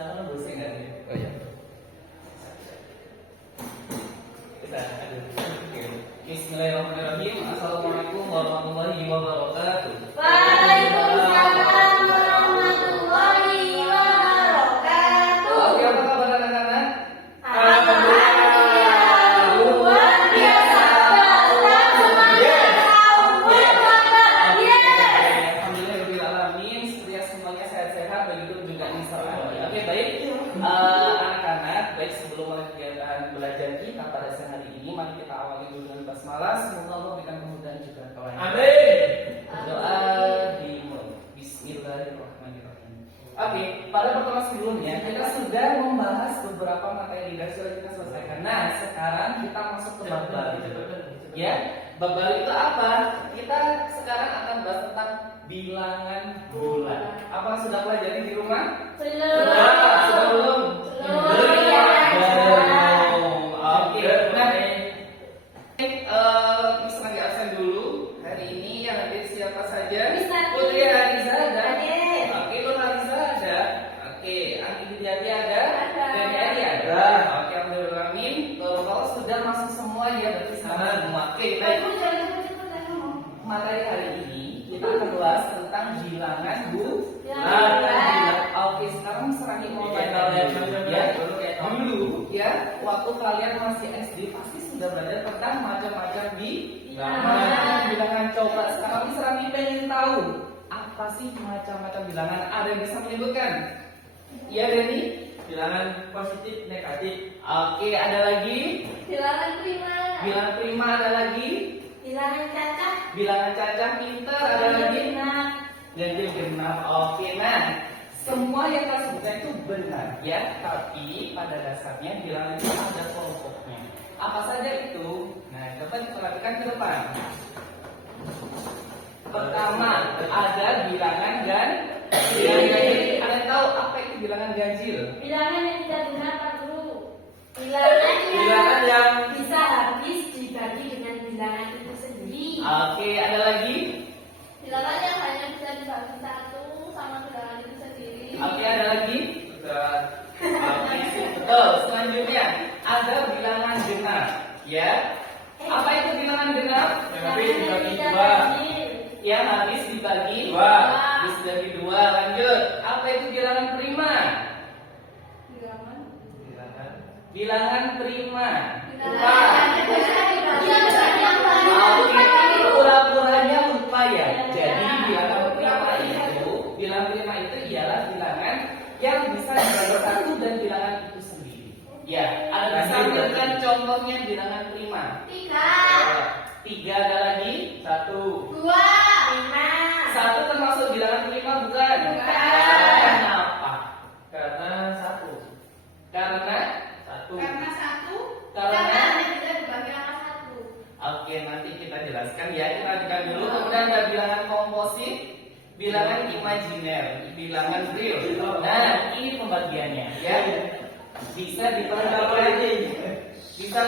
Sama bosan nggak nih? Oh iya. Bisa, aduh. Oke. Bismillahirrahmanirrahim. Assalamualaikum warahmatullahi wabarakatuh. Waalaikumsalam warahmatullahi wabarakatuh. Oke, apa kabar anak-anak? Alhamdulillah, luar biasa. Alhamdulillahirrahmanirrahim. Seperti semuanya sehat-sehat, begitu juga Nisa. Oke, baik. Anak-anak, baik sebelum mulai kegiatan belajar kita pada siang hari ini, mari kita awali dulu dengan basmalah. Semoga Allah berikan kemudahan juga kawan. Amin. Doa dimulai. Bismillahirrahmanirrahim. Oke, pada pertemuan sebelumnya kita sudah membahas beberapa materi dan sudah kita selesaikan. Nah, sekarang kita masuk ke bab baru. Ya, bab baru itu apa? Kita sekarang akan bahas tentang bilangan bulan. Apa sudah pelajari di rumah? Sudah belum? Belum. Oke, nah, Miss Rangga absen dulu. Hari ini yang hadir siapa saja? Putri Hariza ada? Oke, Nur Hariza ada? Oke, Anggi Widyati ada? Dan Yari ada? Oke, alhamdulillah. Kalau sudah masuk semua ya, berarti sama semua. Oke, baik. Materi hari ini kita akan bahas tentang bilangan bulan. Oke, sekarang Serani mau tanya ya. Dulu ya, waktu kalian masih SD pasti sudah belajar tentang macam-macam bilangan. Coba sekarang Serani pengen tahu apa sih macam-macam bilangan? Ada yang bisa menyebutkan? Iya, Deni? Bilangan positif, negatif. Oke, ada lagi? Bilangan prima. Bilangan prima ada lagi? Bilangan cacah. Bilangan cacah pintar ada lagi? Ganjil genap. Oke, nah semua yang kita sebutkan itu benar ya, tapi pada dasarnya bilangan itu ada kelompoknya. Apa saja itu? Nah, coba diperhatikan ke depan. Pertama, ada bilangan ganjil. Ada yang tahu apa itu bilangan ganjil? Bilangan yang tidak benar, Pak Guru. Bilangan yang bisa habis dibagi dengan bilangan itu sendiri. Oke, ada lagi? Bilangan yang hanya bisa dibagi satu sama bilangan itu sendiri. Oke, ada lagi? Sudah. Oke, betul. Selanjutnya ada bilangan genap, ya. Apa itu bilangan genap? Habis dibagi dua. Yang habis dibagi Dua. Habis dibagi dua. Lanjut. Apa itu bilangan prima? Bilangan prima. Oke, pura-puranya lupa ya. Jadi bilangan prima itu ialah bilangan yang bisa dibagi satu dan bilangan itu sendiri. Ya, ada bisa berikan contohnya bilangan prima. Tiga ada lagi? Satu. Satu termasuk bilangan prima bukan? Kenapa? Karena satu. Karena satu. Karena tidak dibagi angka satu. Oke, nanti kita jelaskan ya. Kita lanjutkan dulu. Kemudian ada bilangan komposit, bilangan imajiner, bilangan real. Nah, ini pembagiannya ya. Bisa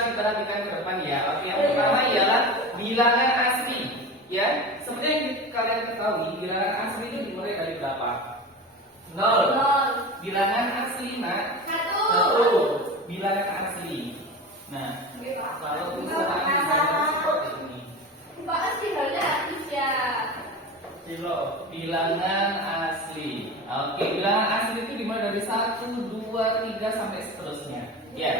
diperhatikan ke depan ya. Oke, yang pertama ialah bilangan asli ya. Seperti yang kalian ketahui, bilangan asli itu dimulai dari berapa? 0. Bilangan asli, nak? 1. Bilangan asli. Nah, kalau misalnya seperti ini. Bilangan asli. Oke, bilangan asli itu dimulai dari 1, 2, 3 sampai seterusnya. Ya.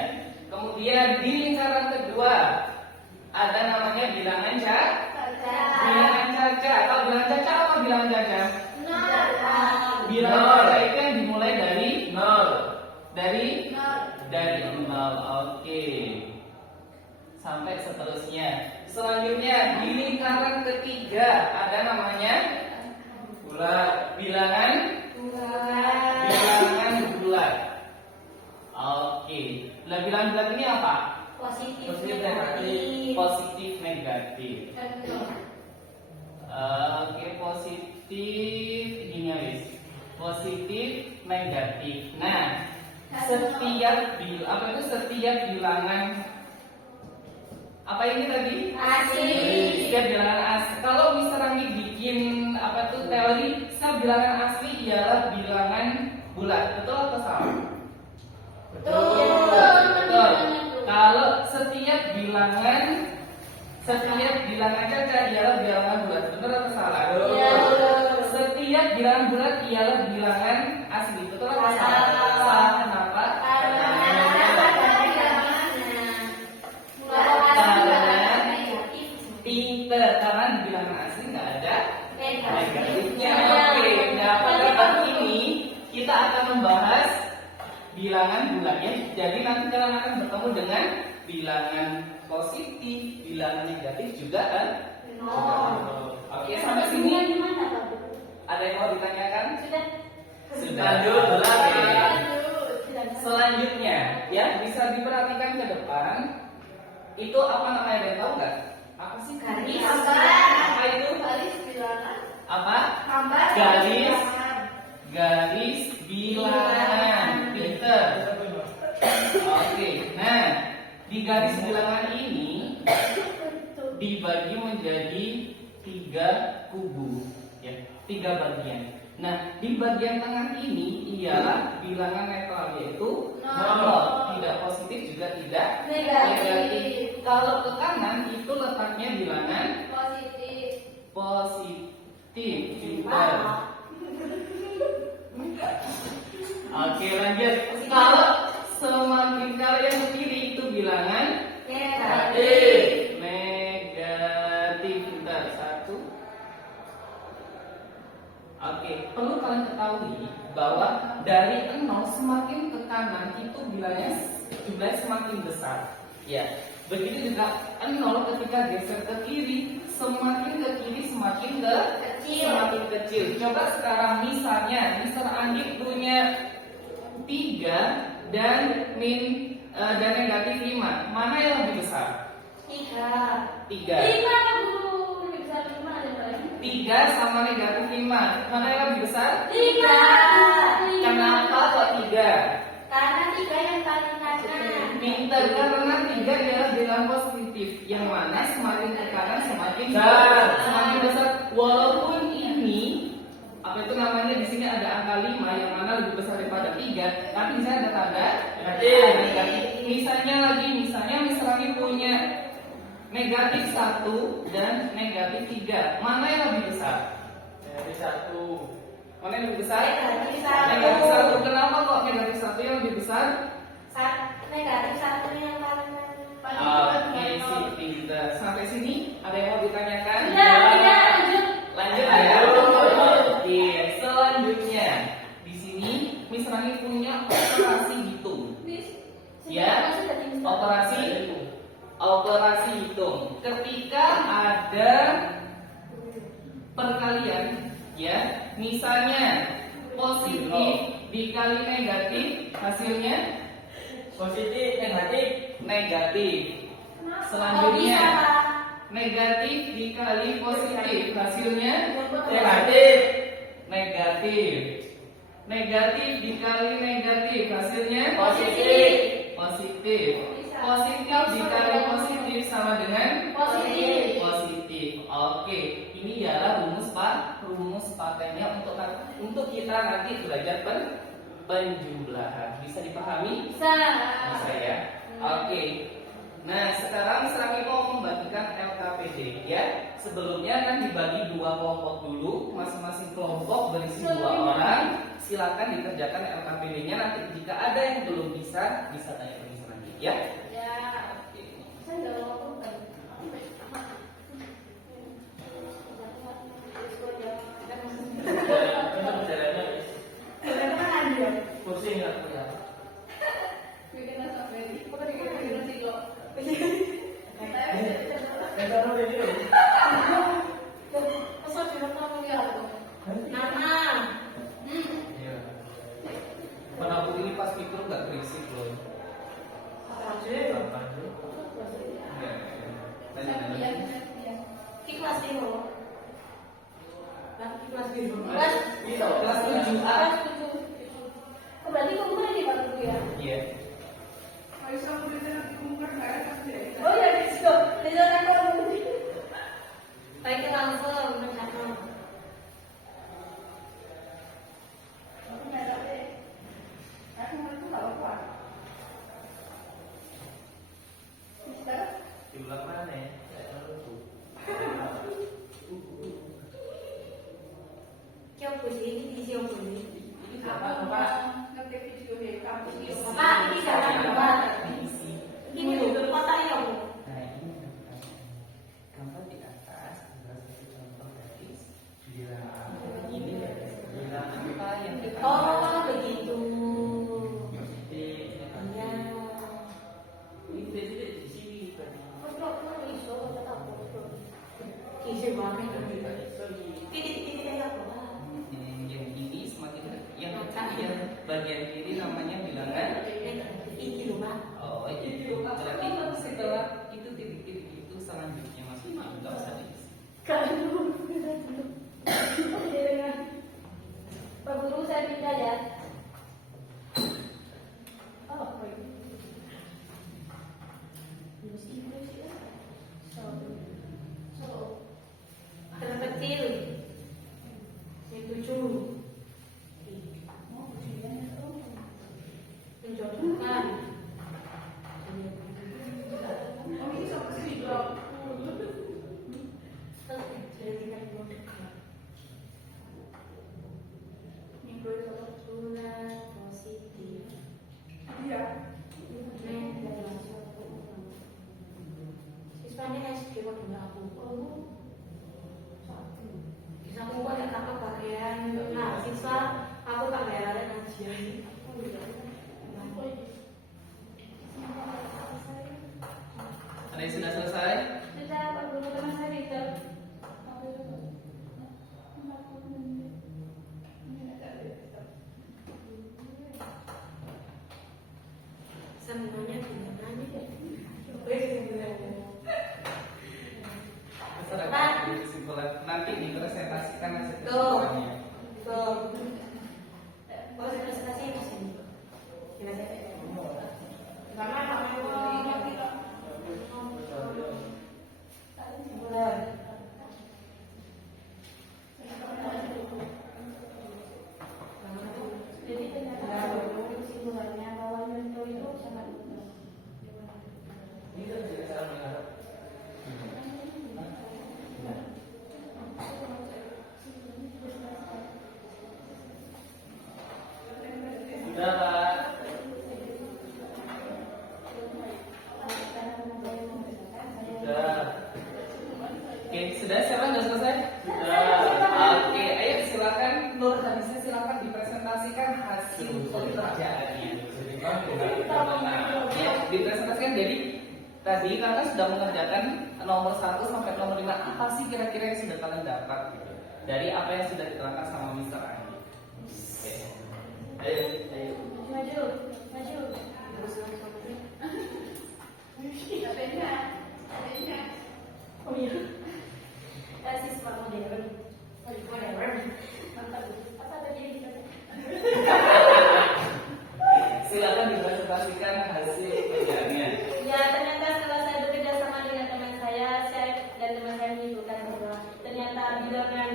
Kemudian di lingkaran kedua ada namanya bilangan bilangan caca. Atau bilangan caca apa bilangan caca? Bilangan caca itu yang dimulai dari 0. Dari 0. Oke. Sampai seterusnya. Selanjutnya di lingkaran ketiga ada namanya bilangan bulat. Oke. Nah, bilangan bulat ini apa? Positif negatif. Oke, positif ini guys. Positif negatif. Nah, setiap bilangan apa ini tadi? Asli. Setiap bilangan asli. Kalau misalnya bikin teori, setiap bilangan asli ialah bilangan bulat. Betul atau salah? Betul. Betul. Kalau setiap bilangan caca ialah bilangan bulat. Betul atau salah? Iya. Setiap bilangan bulat ialah bilangan asli. Betul atau salah? Salah. Kenapa? Pinter, karena di bilangan asli nggak ada negatifnya. Oke, nah pada kali ini kita akan membahas bilangan bulatnya. Jadi nanti kalian akan bertemu dengan bilangan positif, bilangan negatif juga kan? Oke, sampai sini ada yang mau ditanyakan? Sudah. Lanjut. Oke. Selanjutnya, ya bisa diperhatikan ke depan. Itu apa namanya? Ada yang tahu nggak? Apa sih? Garis. Apa itu? Apa? Garis bilangan. Pinter. Oke. Nah, di garis bilangan ini dibagi menjadi 3 kubu, ya, 3 bagian. Nah, di bagian tengah ini ialah bilangan netral, yaitu nol, tidak positif juga tidak negatif. Kalau ke kanan itu letaknya bilangan positif. Pintar. Oke, lanjut. Kalau semakin kalian ke kiri itu bilangan negatif. Pintar. 1. Oke, perlu kalian ketahui bahwa dari 0 semakin ke kanan itu jumlahnya semakin besar. Ya, begitu juga 0 ketika geser ke kiri, semakin ke kiri semakin kecil. Coba sekarang misalnya, Mister Andi punya 3 dan negatif 5. Mana yang lebih besar? 3 sama negatif 5. Mana yang lebih besar? 3. Kenapa kok 3? Karena 3 yang paling kanan. Pintar, karena 3 adalah bilangan positif. Yang mana semakin ke kanan semakin besar. Walaupun ini apa itu namanya, di sini ada angka 5 yang mana lebih besar daripada 3, tapi di sini ada tanda negatif. Misalnya Mister Rani punya negatif 1 dan negatif 3. Mana yang lebih besar? Negatif 1. Mana yang lebih besar? Negatif 1. Negatif 1. Kenapa kok negatif 1 yang lebih besar? Negatif 1 yang paling Oke, sih, pintar. Sampai sini ada yang mau ditanyakan? Lanjut ya. Oke, selanjutnya di sini Miss Rani punya operasi hitung. Ya, operasi hitung. Ketika ada perkalian, ya, misalnya positif dikali negatif, hasilnya negatif. Selanjutnya negatif dikali positif, hasilnya negatif. Negatif dikali negatif, hasilnya positif. Positif dikali positif sama dengan positif. Oke, ini adalah rumus pakainya untuk kita nanti belajar penjumlahan. Bisa dipahami? Bisa ya. Oke. Nah, sekarang kami mau membagikan LKPD, ya. Sebelumnya kan dibagi 2 kelompok dulu, masing-masing kelompok berisi 2 orang. Silakan dikerjakan LKPD-nya. Nanti jika ada yang belum bisa tanya ke Miss Rani, ya. Pusing nggak punya? Penakut ini pas mikir nggak berisik loh. Kelas 7A. Berarti kamu lagi baru ya? Iya. Oh ya, bisa. Bisa aku. Baik, langsung mencatat. apa? Mister? Diulang mana ya? Saya lupa. Siapa sih ini? Siapa ini? Apa? Ngerti video ya, kamu Pak, ini jangan Pak. Diisi. Ini dulu kotaknya Bu. Nah ini gambar di atas adalah satu contoh dari bilangan ini ya. Bilangan apa yang kita Oh, begitu. Jadi Ya. ini tidak di sini tadi. Kok iso tetap foto. Kisi banget. Titik-titik aja apa? Yang ini semakin yang bagian kiri namanya bilangan. Ini loh Pak. Oh, itu berarti setelah itu titik-titik itu selanjutnya masih nggak usah diisi. Kalau Pak Guru saya pindah ya. Oh, apa ini? Anak kecil yang 7 mencontohkan tulang positif siswanya SD waktu aku aku kok ada kakak pakaian siswa aku pakaiannya kajian Ada yang sudah selesai? Sudah, Pak Guru, teman saya Victor. sambungannya gimana nih? Masyarakat kesimpulan nanti dipresentasikan hasil Tuh. kesimpulannya. Tuh. Oh, presentasi di sini. Gimana? Karena Bulan. Jadi ternyata kesimpulannya bahwa mentor itu sangat luas. Ini kan juga cara mengharap. Sudah Pak. Sudah. Oke, sudah siapa yang sudah selesai? Sudah. Oke, ayo silakan Nur Hadisnya silakan dipresentasikan hasil pekerjaannya. Ya, dipresentasikan jadi tadi kakak sudah mengerjakan nomor 1 sampai nomor 5. Apa sih kira-kira yang sudah kalian dapat gitu, dari apa yang sudah diterangkan sama Mr. Andi? Oke. Ayo, ayo. Maju, maju. Oh iya. Siswa modern. Modern. Mantap. Apa tadi? Silakan dipresentasikan hasil pekerjaannya. Ya, ternyata setelah saya bekerja sama dengan teman saya dan teman saya menyimpulkan bahwa ternyata bilangan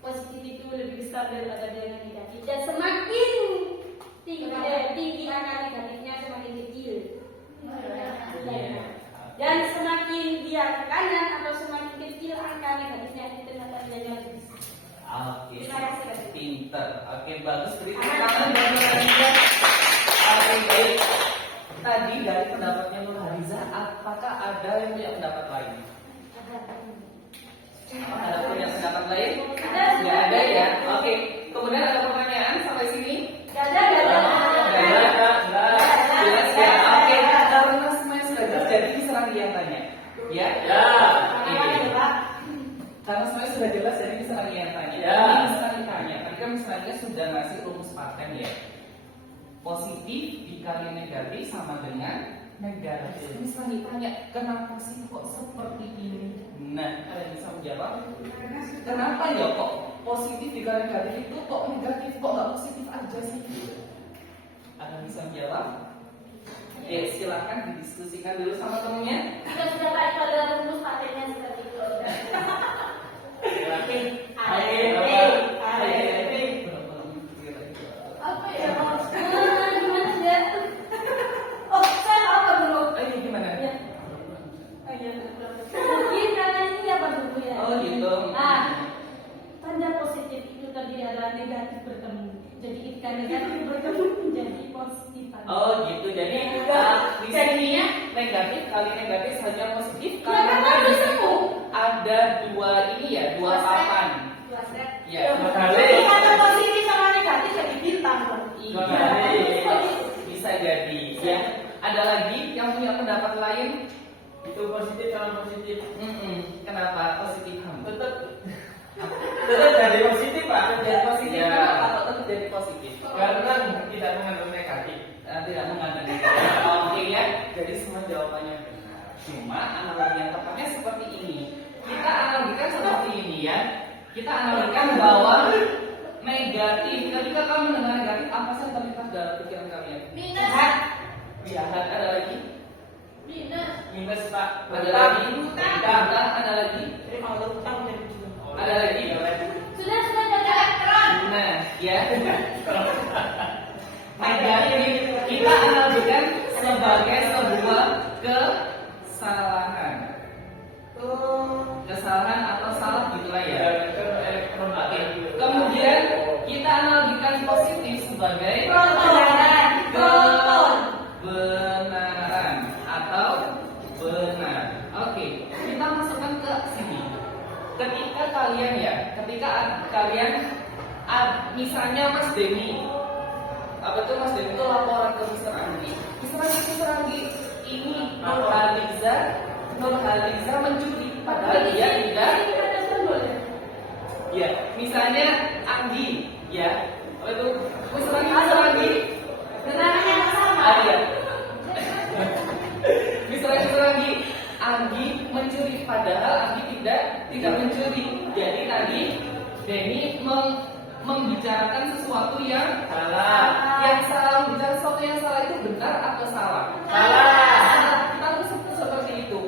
positif itu lebih besar daripada bilangan negatif. Dan semakin tinggi angka negatifnya semakin kecil. Iya. Dan semakin dia ke kanan atau semakin kecil angka negatifnya itu ternyata nilainya lebih besar. Oke, Terima kasih. pinter. Oke, bagus. Beri tepuk tangan buat Nur Hadiza. Oke, baik. Tadi dari pendapatnya Nur Hadiza, apakah ada yang punya pendapat lain? Ada punya pendapat lain? Tidak ada ya. Oke, kemudian ada pertanyaan sampai sini? Dadah. Jelas ya. Oke, karena semuanya sudah jelas, jadi diserang dia yang tanya. Ya? Ya. Oke. Karena semuanya sudah jelas, jadi diserang dia yang tanya. Ya. Ini misalnya tanya, tadi kan misalnya sudah ngasih rumus paten ya. Positif dikali negatif sama dengan negatif. Ini misalnya ditanya, kenapa sih kok seperti ini? Nah, kalian bisa menjawab. Kenapa ya kok positif dikali negatif itu kok negatif, kok nggak positif aja sih? Ada yang bisa menjawab? Ya, silakan didiskusikan dulu sama temennya. Sudah Pak, itu ada rumus patennya seperti itu. Oke. ART. Apa ya? Gimana sih ya? positifan. Oh gitu, jadi di sini negatif kali negatif saja positif Ya, karena di bisa, situ Bu. ada dua ini ya, dua papan. Dua set. Ya, Dua Jadi kata positif sama negatif jadi bintang dong. iya, bisa jadi. Ya, ada lagi yang punya pendapat lain? Itu positif sama positif. Kenapa positif? Tetap jadi positif Pak. Jadi positif. Ya. Kenapa kok tetap jadi positif? Karena tidak mengandung negatif. Tidak mengandung negatif. Oke ya, jadi semua jawabannya benar. Cuma analogi yang tepatnya seperti ini. Kita analogikan seperti ini ya. Kita analogikan bahwa negatif. Ketika kamu mendengar negatif, apa sih yang terlintas dalam pikiran kalian? Minus. Jahat. Ada lagi? Minus. Minus Pak. Ada lagi? Utang. Ada lagi? Jadi kalau utang jadi Ada lagi? Sudah jadi elektron. Nah, ya. Negatif kita analogikan sebagai sebuah kesalahan. Kesalahan atau salah gitulah ya. elektron Oke. Kemudian kita analogikan positif sebagai Kebenaran. kebenaran atau benar. Oke, kita masukkan ke sini. Ketika kalian misalnya Mas Denny, apa tuh Mas Denny itu laporan ke Mr. Andi. Mr. Andi ini Nur Haliza mencuri padahal dia tidak. Ya, misalnya Andi, ya, apa itu Mr. Andi. Benarnya sama. Ya. Misalnya Andi mencuri padahal Andi tidak mencuri. Jadi tadi Denny membicarakan sesuatu yang salah. Yang salah, membicarakan sesuatu yang salah itu benar atau salah? Salah. Kita harus seperti itu.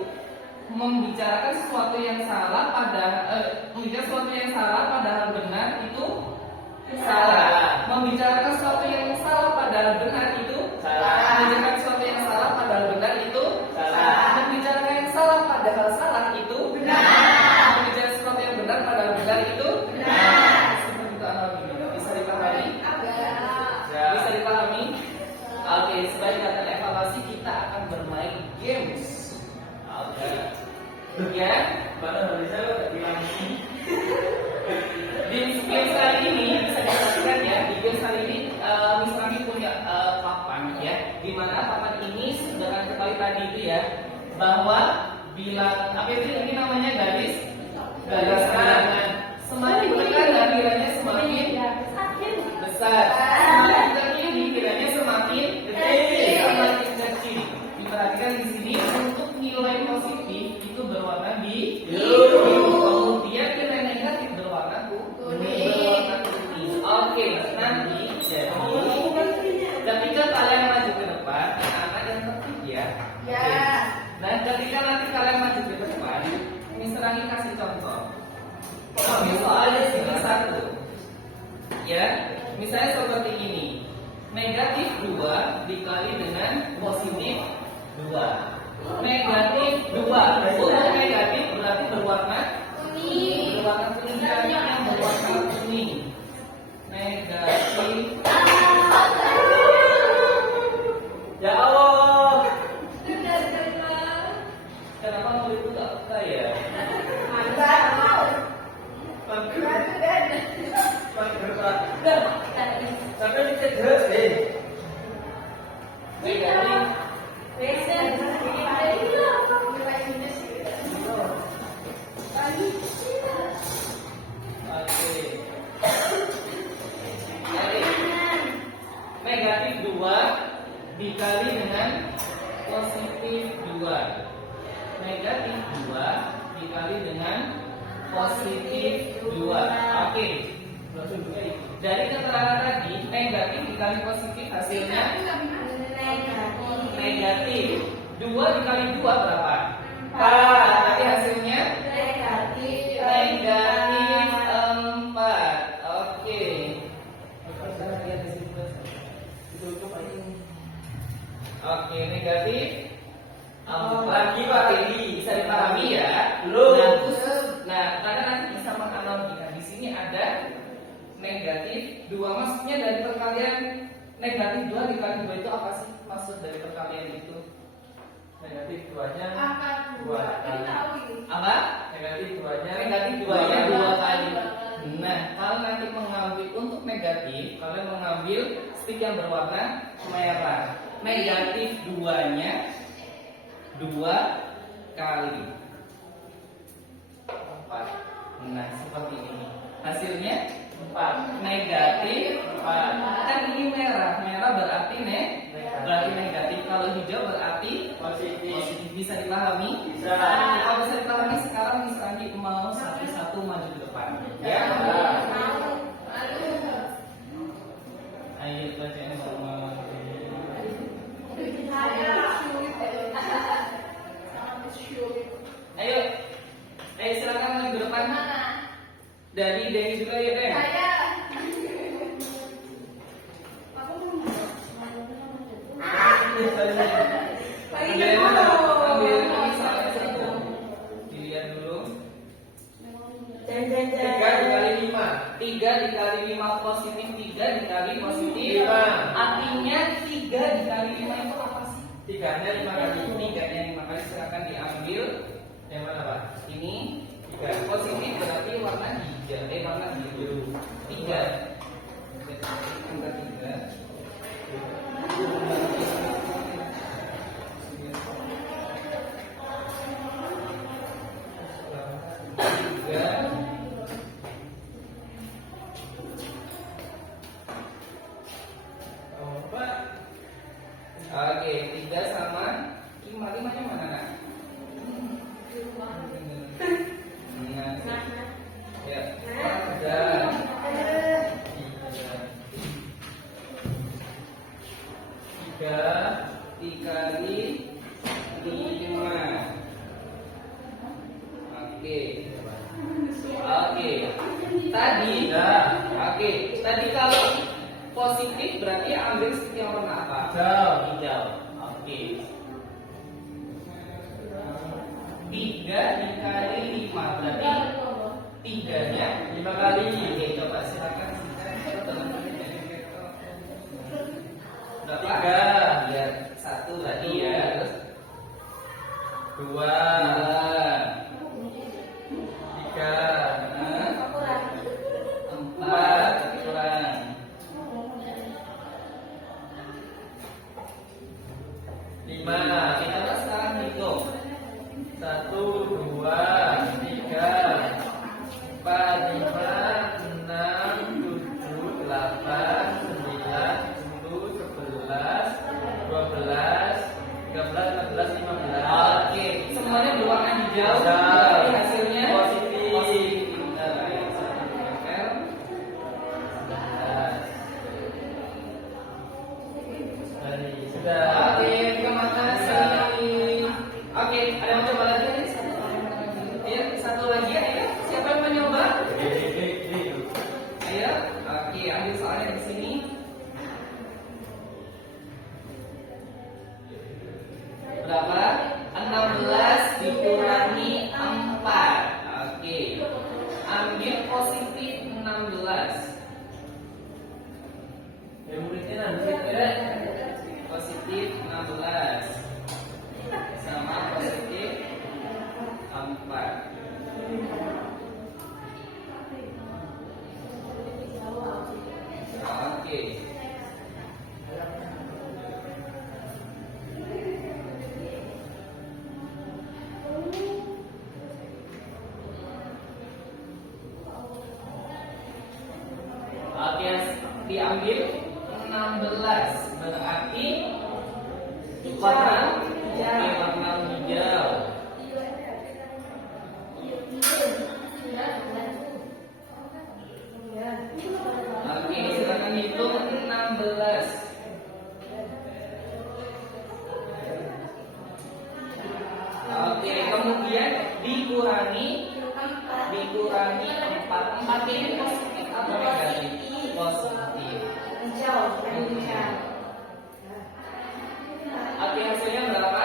Membicarakan sesuatu yang salah padahal benar itu salah. Membicarakan sesuatu yang salah padahal benar itu Salah. Membicarakan sesuatu yang salah padahal benar itu Salah. Membicarakan yang salah padahal salah itu Benar. Membicarakan sesuatu yang benar padahal benar itu Benar. Seperti itu analoginya. Bisa dipahami? Ya. Bisa dipahami? Oke, sebagai data evaluasi kita akan bermain games. Oke. Ya, Padahal dari saya udah bilang sih. di games kali ini bisa dipastikan ya. Di games kali ini misalnya punya papan ya, di mana papan ini sudah kan ketahui tadi itu ya, bahwa bilang apa itu ini namanya garis bilangan. Semakin dekat bilangannya semakin besar. Semakin tinggi bilangannya semakin kecil. Semakin kecil. Diperhatikan di sini untuk nilai positif itu berwarna biru. Kemudian nilai negatif berwarna Kuning. Oke, nanti jadi ketika kalian maju ke depan, anak yang tertib ya. Ya. Nah, ketika nanti kalian maju ke depan, Mister Anggi kasih contoh. Kami soalnya sini satu. Ya, misalnya seperti ini. Negatif 2 dikali dengan positif 2. Negatif 2. Untuk negatif berarti berwarna Kuning. berwarna kuning dan yang berwarna kuning. Negatif. Ya Allah. Kenapa mau itu tak peka ya? Sampai dicegah sih. Negatif. Oke. Jadi negatif 2 dikali dengan positif 2. Negatif 2 dikali dengan positif 2. Oke. Dari keterangan tadi, negatif dikali positif hasilnya negatif. 2 dikali 2 berapa? 4. Tapi hasilnya negatif 4. Oke. Oke, negatif 4. Lagi, Pak, lagi. Bisa dipahami ya? Belum. Nah, khusus. Nah, karena nanti bisa menganalogikan di sini ada negatif 2, maksudnya dari perkalian Negatif 2 dikali 2 itu apa sih maksud dari perkalian itu? Negatif 2-nya Angka 2. Ini tahu ini. Apa? negatif 2-nya Negatif 2-nya 2 Dua kali. kali. Nah, kalau nanti mengambil untuk negatif, kalian mengambil stick yang berwarna merah. Negatif 2-nya 2 kali 4. Nah, seperti ini. Hasilnya 4. Negatif 4. Kan ini merah. Merah berarti berarti negatif. Kalau hijau berarti positif. Bisa dipahami? Bisa. Kalau bisa dipahami, sekarang Miss Andi mau satu-satu maju ke depan. Ya. Ayo bacaan semua. Ayo. Ayo silakan maju ke depan. Dari Dewi juga ya, Den. Ambil misalnya satu. Dilihat dulu. 3 dikali 5. 3 dikali 5 positif, 3 dikali positif 5. Artinya 3 dikali 5 itu apa sih? 3-nya 5 kali. 3-nya 5 kali, silakan diambil. Yang mana, Pak? Ini 3 positif berarti warna hijau, warna biru. 3 angka 3. Oke, 3 sama 5. 5-nya mana, Nak? Ya, 3 dikali 5. Tadi kalau positif berarti ambil stick yang warna apa? Hijau. Oke. 3 dikali 5 berarti 3-nya 5 kali. Oke, coba silakan. Berapa? 3. Ya, 1 tadi ya. Terus 2 3 4 kurang. 5. Kita sekarang hitung. 1 2 3 4 5 6 7 8 9 10 11 12 13 14 15. Oke, semuanya berwarna hijau. Hijau. Berarti hasilnya Positif. Bentar, ayo, satu tempel. 11. Sudah. Oke, terima kasih. Oke, ada yang mau coba lagi? Ayo, satu lagi ayo. Siapa yang mau nyoba? Ayo, oke, ambil soalnya di sini. Berapa? 16 dikurangi 4. Oke. Ambil positif 16. Muridnya nanti ya. Positif 16 sama positif 4. Oke. Oke, diambil 16 berarti warna hijau. Oke, silakan hitung 16. Oke, kemudian dikurangi 4. 4 ini positif atau negatif? Positif. Oke, hasilnya berapa?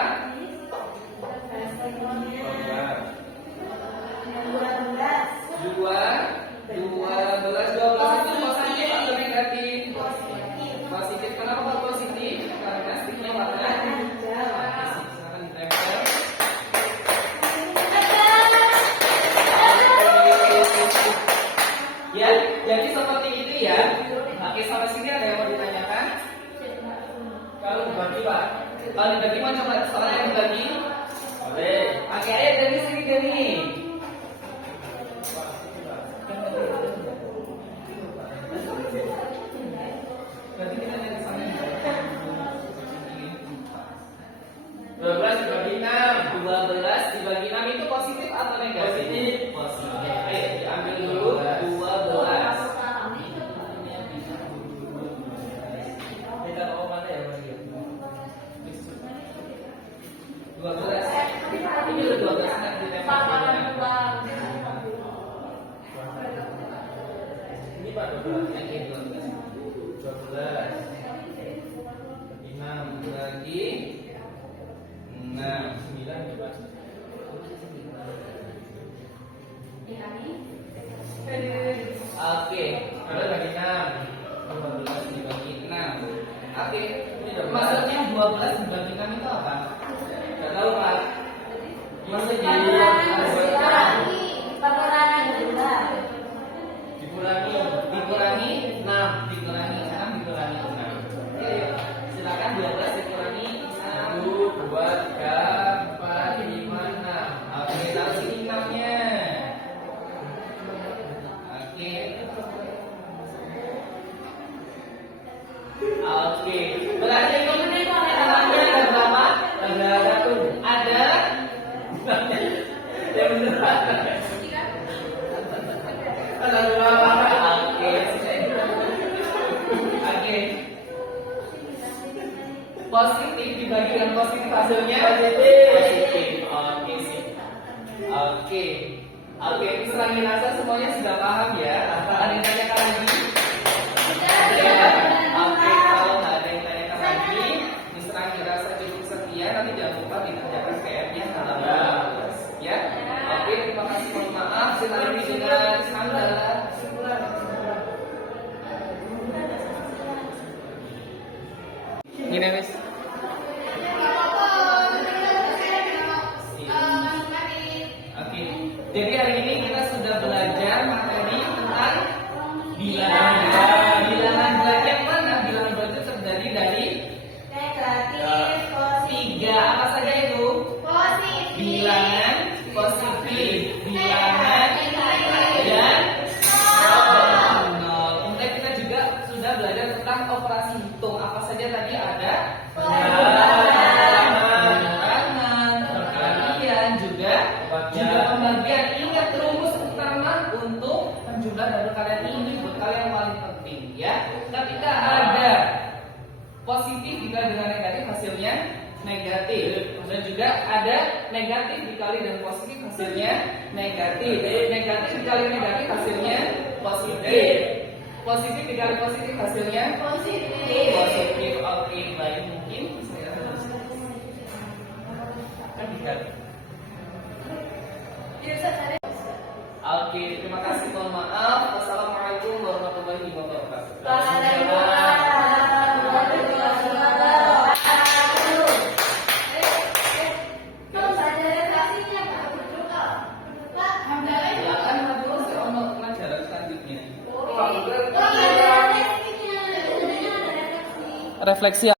12 itu positif atau negatif? Positif. Kenapa coba. Kalau dibagi mau coba soalnya yang dibagi. Boleh. Oke, ayo dari sini dari. Berarti kita dari sana. 12 dibagi 6. 12 dibagi 6 itu positif atau negatif? Positif. Ayo diambil dulu 12. Kita mau mana ya Mas? 12. Ini udah 12 nanti ditembak. Ini Pak 12. Oke 12. 6 lagi 6 9 coba. Oke, kalau bagi 6 12 dibagi 6. Oke, maksudnya 12 dibagi 6 itu apa? Gak tahu Pak. Maksudnya dikurangi 6 dikurangi 6. Oke, silakan 12 dikurangi 1 2 3 4 5 6. Oke, taruh sini 6-nya. Oke. Oke, berarti ini namanya ada berapa? Ada 1. Ada yang benar. Ada berapa? Oke. Oke. Positif dibagi dengan positif hasilnya positif. Oke sih. Oke. Oke, serangin rasa semuanya sudah paham ya. Ada yang tanyakan lagi? Oke, kalau nggak ada yang tanyakan lagi, serangin rasa cukup sekian. Nanti jangan lupa dikerjakan PR-nya halaman 12 ya. Oke, terima kasih. Mohon maaf. Silakan dengan standar. Gini Mas. Oke, jadi hari ini kita sudah belajar materi tentang bilangan. Bilangan belajar mana? Bilangan belajar terjadi dari tiga apa saja itu? Bilangan positif, bilangan dan nol. Kemudian kita juga sudah belajar tentang operasi hitung. Apa saja tadi ada? Perkalian juga pembagian. Ingat rumus utama untuk penjumlahan dan perkalian ini buat kalian yang paling penting ya. Ketika ada positif dikali dengan negatif hasilnya negatif, dan juga ada negatif dikali dengan positif hasilnya negatif. Negatif dikali negatif hasilnya positif. Positif dikali positif hasilnya positif. Oke, baik, mungkin saya kan dikali. Oke, terima kasih. Mohon maaf. Wassalamualaikum warahmatullahi wabarakatuh. Silakan Madu, saya mau pelajaran selanjutnya. Refleksi